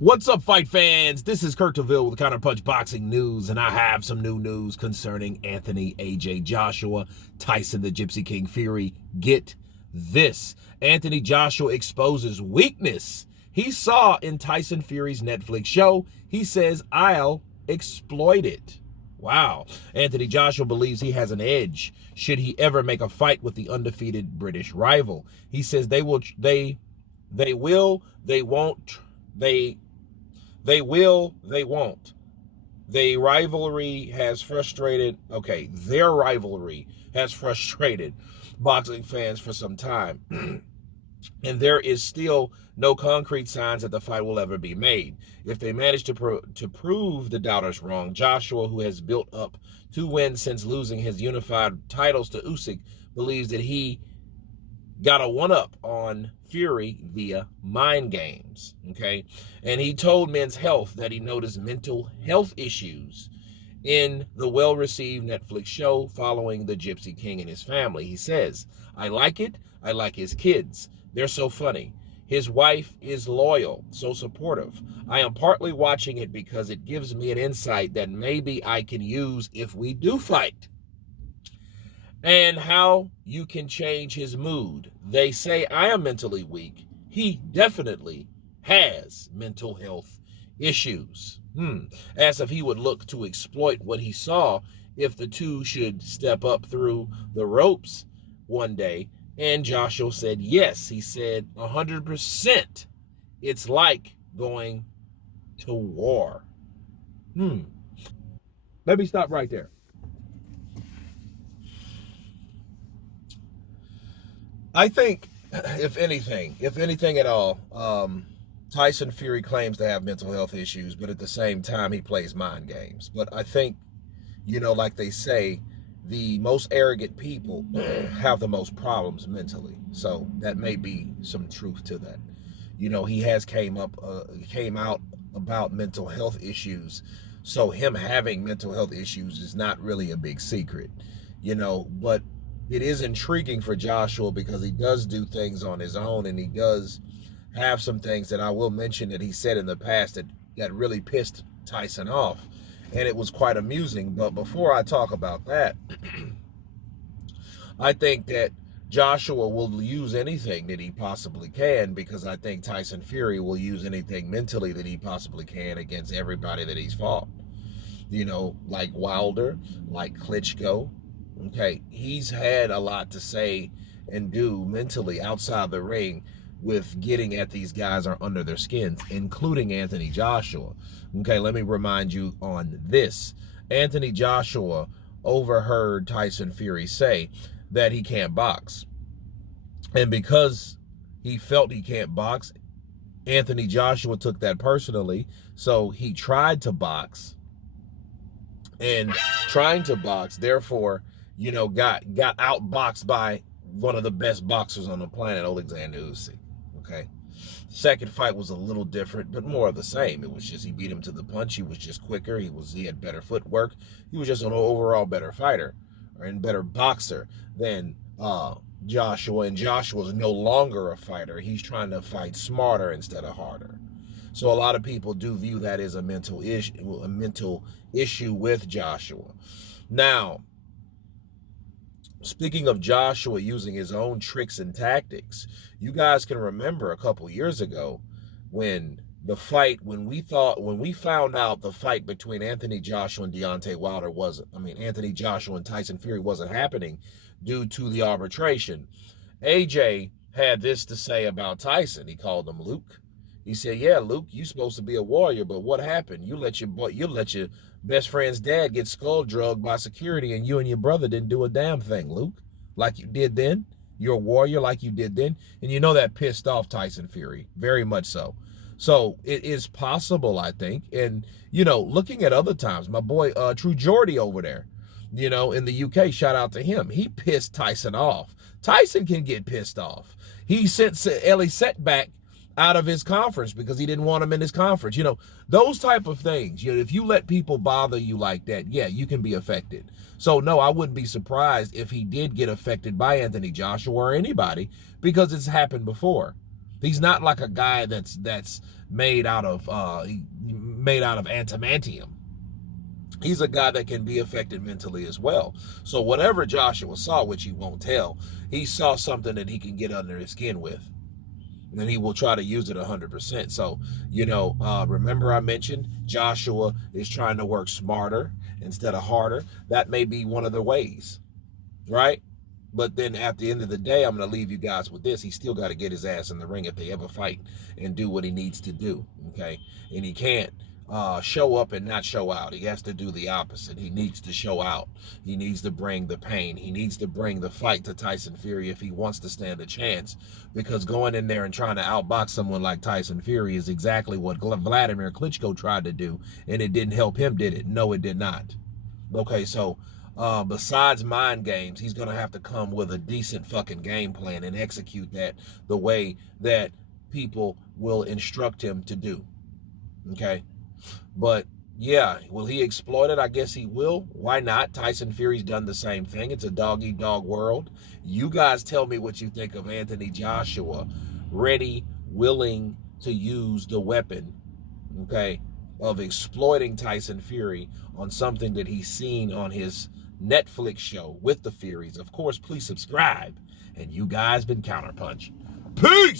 What's up, fight fans? This is Kurt DeVille with Counterpunch Boxing News, and I have some new news concerning Anthony AJ Joshua, Tyson the Gypsy King Fury. Get this. Anthony Joshua exposes weakness he saw in Tyson Fury's Netflix show. He says, I'll exploit it. Wow. Anthony Joshua believes he has an edge should he ever make a fight with the undefeated British rival. He says they won't. They will, they won't. Their rivalry has frustrated boxing fans for some time. And there is still no concrete signs that the fight will ever be made. If they manage to prove the doubters wrong, Joshua, who has built up 2 wins since losing his unified titles to Usyk, believes that he got a one-up on Fury via mind games, okay? And he told Men's Health that he noticed mental health issues in the well-received Netflix show following the Gypsy King and his family. He says, I like it. I like his kids. They're so funny. His wife is loyal, so supportive. I am partly watching it because it gives me an insight that maybe I can use if we do fight. And how you can change his mood. They say I am mentally weak. He definitely has mental health issues. As if he would look to exploit what he saw if the two should step up through the ropes one day. And Joshua said yes. He said 100%. It's like going to war. Let me stop right there. I think, if anything at all, Tyson Fury claims to have mental health issues, but at the same time, he plays mind games. But I think, like they say, the most arrogant people have the most problems mentally. So that may be some truth to that. He has came out about mental health issues. So him having mental health issues is not really a big secret, but it is intriguing for Joshua because he does do things on his own, and he does have some things that I will mention that he said in the past that really pissed Tyson off, and it was quite amusing. But before I talk about that, I think that Joshua will use anything that he possibly can, because I think Tyson Fury will use anything mentally that he possibly can against everybody that he's fought. Like Wilder, like Klitschko. Okay, he's had a lot to say and do mentally outside the ring with getting at these guys are under their skins, including Anthony Joshua. Okay, let me remind you on this. Anthony Joshua overheard Tyson Fury say that he can't box. And because he felt he can't box, Anthony Joshua took that personally. So he tried to box. And trying to box, therefore, got outboxed by one of the best boxers on the planet, Alexander Usyk. Okay. Second fight was a little different, but more of the same. It was just he beat him to the punch. He was just quicker. He had better footwork. He was just an overall better fighter and better boxer than Joshua. And Joshua's no longer a fighter. He's trying to fight smarter instead of harder. So a lot of people do view that as a mental issue with Joshua. Now, speaking of Joshua using his own tricks and tactics, you guys can remember a couple years ago when we found out the fight between Anthony Joshua and Deontay Wilder Anthony Joshua and Tyson Fury wasn't happening due to the arbitration. AJ had this to say about Tyson. He called him Luke. He said, yeah, Luke, you supposed to be a warrior, but what happened? You let your best friend's dad get skull drugged by security, and you and your brother didn't do a damn thing, Luke, like you did then. You're a warrior like you did then. And that pissed off Tyson Fury, very much so. So it is possible, I think. And, looking at other times, my boy True Geordie over there, in the UK, shout out to him. He pissed Tyson off. Tyson can get pissed off. He sent Ellie Setback out of his conference because he didn't want him in his conference. Those type of things. If you let people bother you like that, yeah, you can be affected. So no, I wouldn't be surprised if he did get affected by Anthony Joshua or anybody, because it's happened before. He's not like a guy that's made out of adamantium. He's a guy that can be affected mentally as well. So whatever Joshua saw, which he won't tell, he saw something that he can get under his skin with. And he will try to use it 100%. So, remember I mentioned Joshua is trying to work smarter instead of harder. That may be one of the ways, right? But then at the end of the day, I'm going to leave you guys with this. He still got to get his ass in the ring if they ever fight and do what he needs to do, okay? And he can't show up and not show out. He has to do the opposite. He needs to show out. He needs to bring the pain. He needs to bring the fight to Tyson Fury if he wants to stand a chance. Because going in there and trying to outbox someone like Tyson Fury is exactly what Vladimir Klitschko tried to do, and it didn't help him, did it? No, it did not. Okay, so besides mind games, he's going to have to come with a decent fucking game plan and execute that the way that people will instruct him to do. Okay? But yeah, will he exploit it? I guess he will. Why not? Tyson Fury's done the same thing. It's a dog-eat-dog world. You guys tell me what you think of Anthony Joshua, ready, willing to use the weapon, okay, of exploiting Tyson Fury on something that he's seen on his Netflix show with the Furies. Of course, please subscribe. And you guys been Counterpunch. Peace!